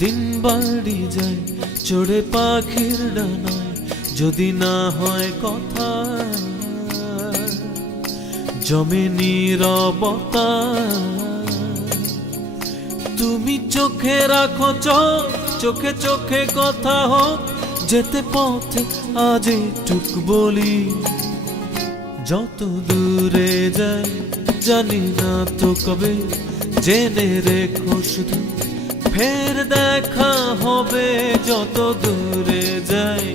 দিন বাড়ি যায় চড়ে পাখির ডানায়, যদি না হয় কথা জমে নীরবতা। তুমি চোখে রাখো চোখ, চোখে চোখে কথা হোক, যেতে পথে আজ টুক বলি। যত দূরে যাই জানি না তো কবে, জেনে রেখো শুধু ফের দেখা হবে। যত দূরে যাই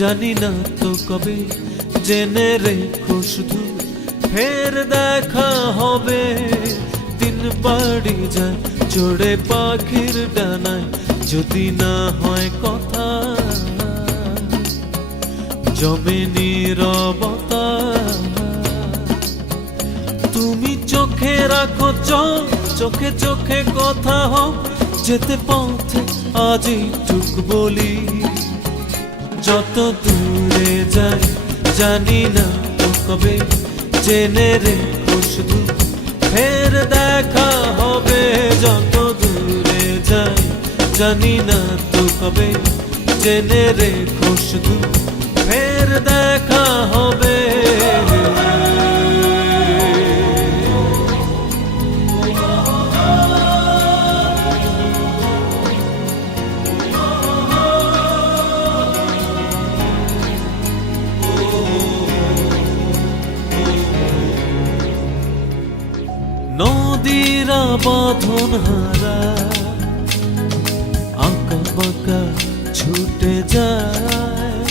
জানি না তো কবে, জেনে রেখো শুধু ফের দেখা হবে। দিন বাড়ি যায় চড়ে পাখির ডানায়, যদি না হয় কথা জমে নীরবতা। তুমি চোখে রাখো চোখ, চোখে চোখে কথা হোক, যেতে পথে আজই টুক বলি। যত দূরে যাই জানি না তো কবে, জেনে রেখো শুধু ফের দেখা হবে। যত দূরে যাই জানি না তো কবে, জেনে রেখো শুধু ফের দেখা হবে। নদীরা বাঁধন হারা আঁকা বাঁকা ছুটে যায়,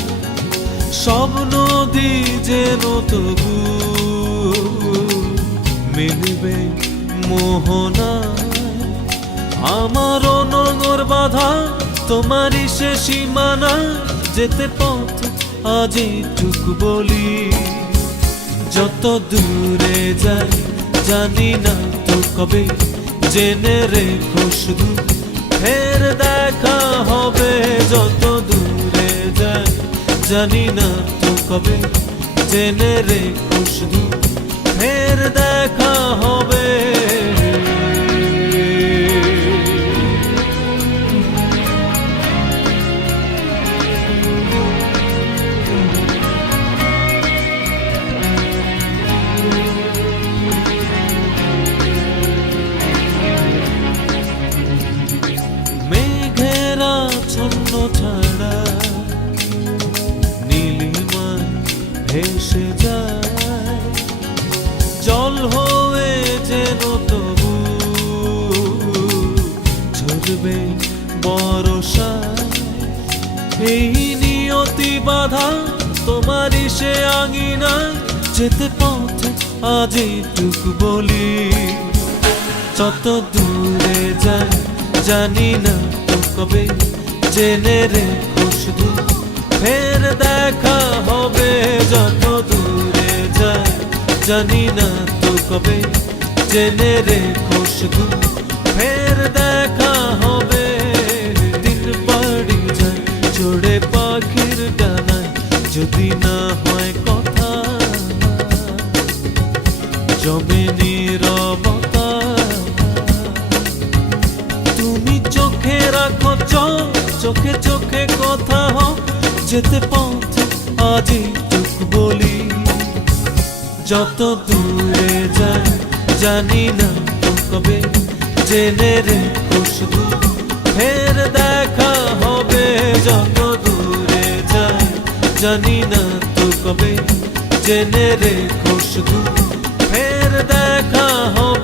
সব নদী যেন তবু মিলবে মোহনায়। আমারও নগর বাঁধা তোমারই সে সীমানা, যেতে পথ আজই টুক বলি। যত দূরে যাই জানি না তো কবে, জেনে রেখো শুধু ফের দেখা হবে। যত দূরে যাই জানি না তো কবে, জেনে রেখো শুধু ফের দেখা হবে। ছন্ন ছাড়া নীলিমায় ভেসে যায়, জল হয়ে যেন তবু ঝরবে বরষায়। এই নিয়তি বাধা তোমারই সে আঙিনায়, যেতে পথে আজই টুক বলি। যত দূরে যাই জানি না তো কবে, জেনে রেখো শুধু ফের দেখা হবে। যত দূরে যাই জানি না তো কবে, জেনে রেখো শুধু ফের দেখা হবে। দিন বাড়ি যায় চড়ে পাখির ডানায়, যদি না হয় কথা জমে নীরবতা। তুমি চোখে রাখো চোখ, চোখে চোখে কথা হোক, যেতে পথে আজই টুক বলি। যত দূরে যাই জানি না তো কবে, জেনে রেখো শুধু ফের দেখা হবে। যত দূরে যাই জানি না তো কবে, জেনে রেখো শুধু ফের দেখা হবে।